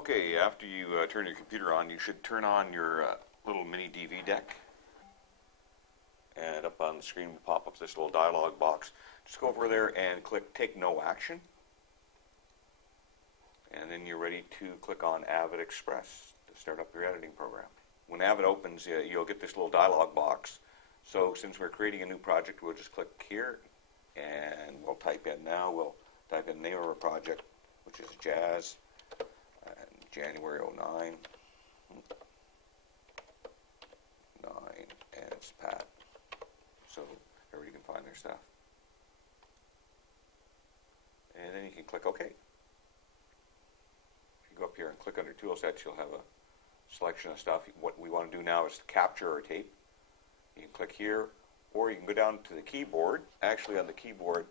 Okay, after you turn your computer on, you should turn on your little mini DV deck. And up on the screen will pop up this little dialog box. Just go over there and click Take No Action. And then you're ready to click on AVID Express to start up your editing program. When AVID opens, you'll get this little dialog box. So since we're creating a new project, we'll just click here and we'll type in we'll type in the name of our project, which is Jazz, and January 09, and it's Pat. So everybody can find their stuff. And then you can click OK. If you go up here and click under Tool Sets, you'll have a selection of stuff. What we want to do now is to capture our tape. You can click here, or you can go down to the keyboard. Actually, on the keyboard,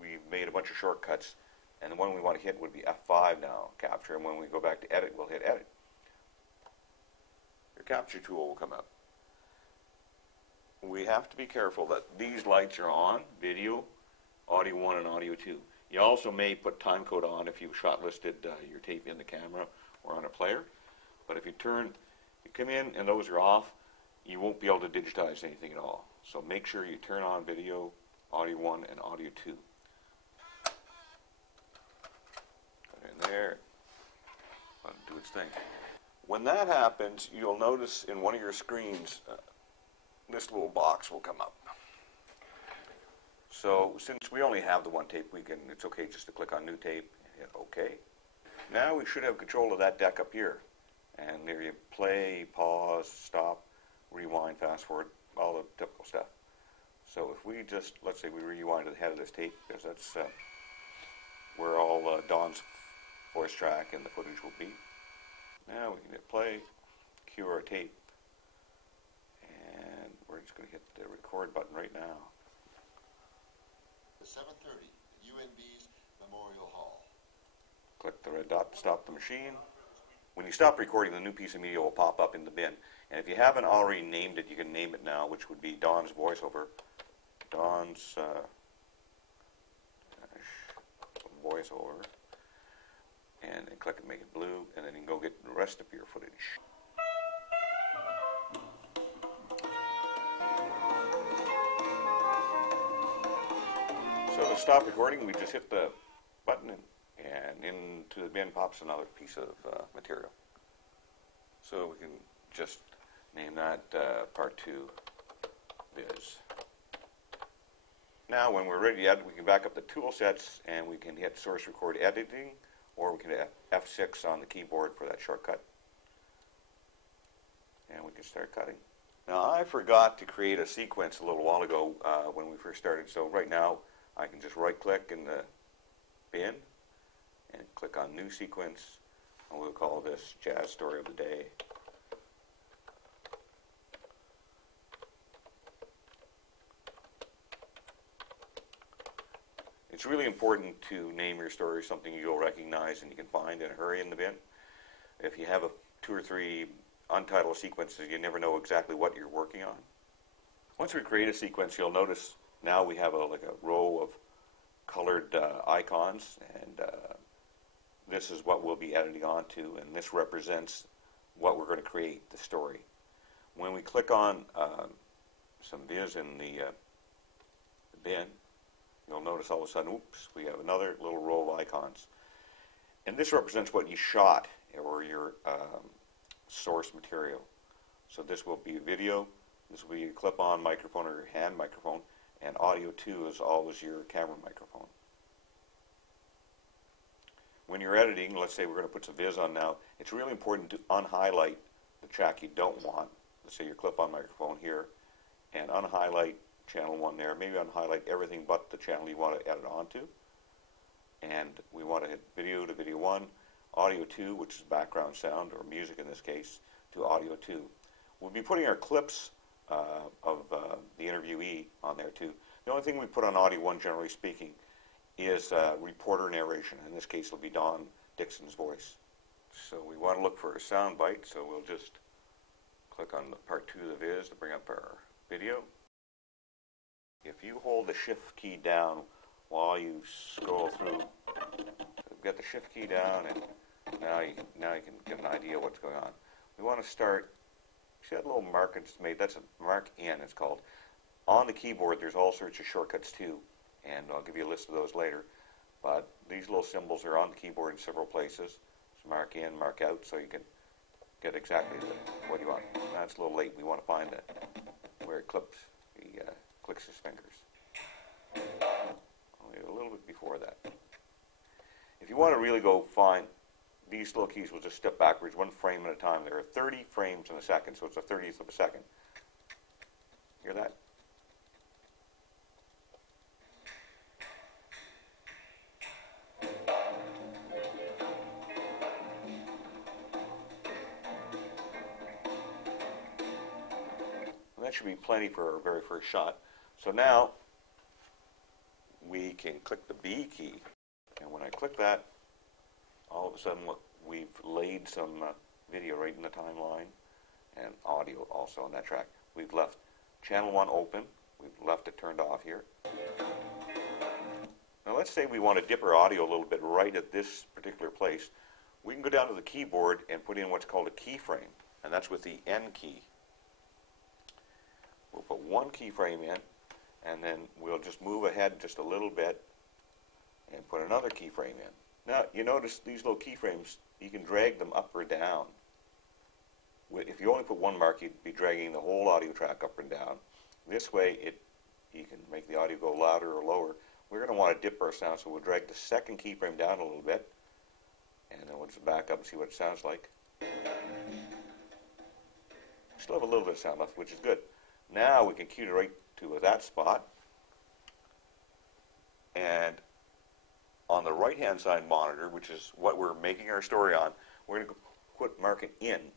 we've made a bunch of shortcuts, and the one we want to hit would be F5 now, capture, and when we go back to edit, we'll hit edit. Your capture tool will come up. We have to be careful that these lights are on, video, audio 1 and audio 2. You also may put timecode on if you've shot-listed your tape in the camera or on a player, but if you come in and those are off, you won't be able to digitize anything at all. So make sure you turn on video, audio 1 and audio 2. Put it in there, let it do its thing. When that happens, you'll notice in one of your screens, this little box will come up. So since we only have the one tape, it's okay just to click on New Tape and hit OK. Now we should have control of that deck up here. And there you play, pause, stop, rewind, fast forward, all the typical stuff. So if we just, let's say we rewind to the head of this tape, because that's where all Don's voice track and the footage will be. Now we can hit play, cue our tape, and we're just going to hit the record button right now. 7:30, UNB's Memorial Hall. Click the red dot to stop the machine. When you stop recording, the new piece of media will pop up in the bin. And if you haven't already named it, you can name it now, which would be Don's voiceover. Don's voiceover. And then click and make it blue, and then you can go get the rest of your footage. So to stop recording, we just hit the button and into the bin pops another piece of material. So we can just name that Part 2 Viz. Now when we're ready to edit, we can back up the tool sets and we can hit Source Record Editing, or we can hit F6 on the keyboard for that shortcut. And we can start cutting. Now I forgot to create a sequence a little while ago when we first started, so right now I can just right click in the bin and click on New Sequence, and we'll call this Jazz Story of the Day. It's really important to name your story something you'll recognize and you can find in a hurry in the bin. If you have 2 or 3 untitled sequences, you never know exactly what you're working on. Once we create a sequence, you'll notice now we have like a row of colored icons, and this is what we'll be editing onto, and this represents what we're going to create, the story. When we click on some viz in the bin, you'll notice all of a sudden, oops, we have another little row of icons. And this represents what you shot, or your source material. So this will be video, this will be a clip-on microphone or your hand microphone, and audio 2 is always your camera microphone. When you're editing, let's say we're going to put some viz on now, it's really important to unhighlight the track you don't want. Let's say your clip-on microphone here, and unhighlight channel 1 there. Maybe unhighlight everything but the channel you want to edit onto. And we want to hit video to video 1, audio 2, which is background sound, or music in this case, to audio 2. We'll be putting our clips of the interviewee on there too. The only thing we put on audio 1, generally speaking, is reporter narration. In this case, it'll be Don Dixon's voice. So we want to look for a sound bite, so we'll just click on the Part 2 of the viz to bring up our video. If you hold the Shift key down while you scroll through, get the Shift key down and Now you can get an idea of what's going on. We want to start. See that little mark it's made? That's a mark in. It's called. On the keyboard, there's all sorts of shortcuts too, and I'll give you a list of those later. But these little symbols are on the keyboard in several places. So mark in, mark out, so you can get exactly what you want. That's a little late. We want to find where it clicks his fingers. Only a little bit before that. If you want to really go find these little keys, we'll just step backwards one frame at a time. There are 30 frames in a second, so it's a 30th of a second. Hear that? That should be plenty for our very first shot. So now we can click the B key, and when I click that, all of a sudden look, we've laid some video right in the timeline and audio also on that track. We've left channel 1 open. We've left it turned off here. Now let's say we want to dip our audio a little bit right at this particular place. We can go down to the keyboard and put in what's called a keyframe, and that's with the N key. We'll put one keyframe in, and then we'll just move ahead just a little bit and put another keyframe in. Now, you notice these little keyframes, you can drag them up or down. If you only put one mark, you'd be dragging the whole audio track up and down. This way, you can make the audio go louder or lower. We're going to want to dip our sound, so we'll drag the second keyframe down a little bit, and then we'll just back up and see what it sounds like. Still have a little bit of sound left, which is good. Now we can cue it right to that spot, and on the right-hand side monitor, which is what we're making our story on, we're going to put mark an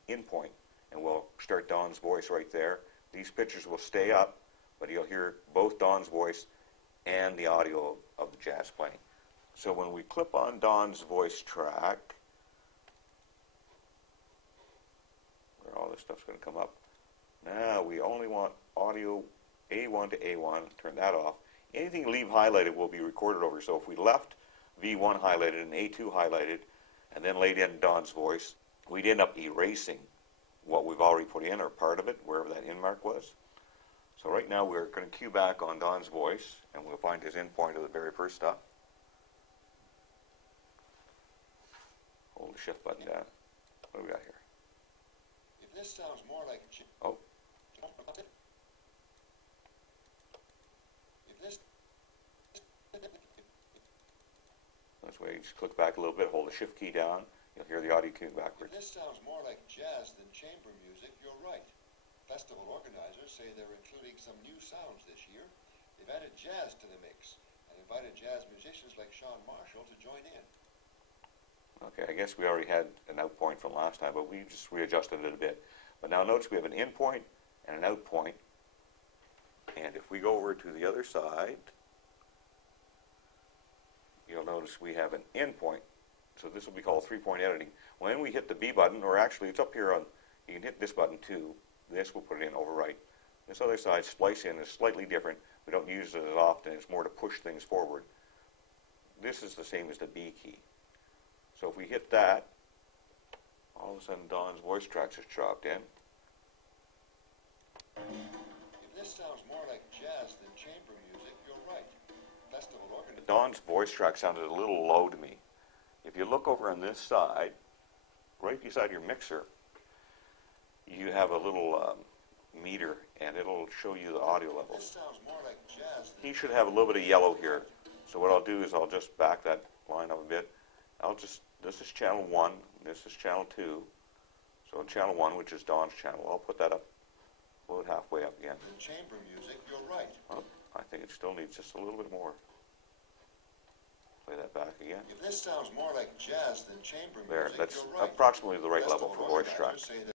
in point, and we'll start Don's voice right there. These pictures will stay up, but you'll hear both Don's voice and the audio of the jazz playing. So when we clip on Don's voice track, where all this stuff's going to come up, now we only want audio A1 to A1, turn that off. Anything leave highlighted will be recorded over. So if we left V1 highlighted and A2 highlighted and then laid in Don's voice, we'd end up erasing what we've already put in or part of it, wherever that in mark was. So right now we're going to cue back on Don's voice, and we'll find his in point of the very first stop. Hold the shift button down. What do we got here? If this sounds more like... Oh. If this... This way, you just click back a little bit, hold the shift key down, you'll hear the audio cue backwards. If this sounds more like jazz than chamber music, you're right. Festival organizers say they're including some new sounds this year. They've added jazz to the mix and invited jazz musicians like Sean Marshall to join in. Okay, I guess we already had an out point from last time, but we just readjusted it a bit. But now notice we have an in point and an out point. And if we go over to the other side, you'll notice we have an in point. So this will be called three-point editing. When we hit the B button, or actually it's up here on, you can hit this button too. This will put it in overwrite. This other side, splice in, is slightly different. We don't use it as often. It's more to push things forward. This is the same as the B key. So if we hit that, all of a sudden Don's voice tracks is dropped in. If this sounds more like jazz than chamber music, you're right. Festival organizers... Don's voice track sounded a little low to me. If you look over on this side, right beside your mixer, you have a little meter, and it'll show you the audio levels. This sounds more like jazz than... He should have a little bit of yellow here. So what I'll do is I'll just back that line up a bit. This is channel 1, this is channel 2. So in channel 1, which is Don's channel, I'll put that up, pull it halfway up again. In chamber music, you're right. Oh, I think it still needs just a little bit more. Play that back again. If this sounds more like jazz than chamber There, music, that's you're right. approximately the right level Festival for voice track. organizers say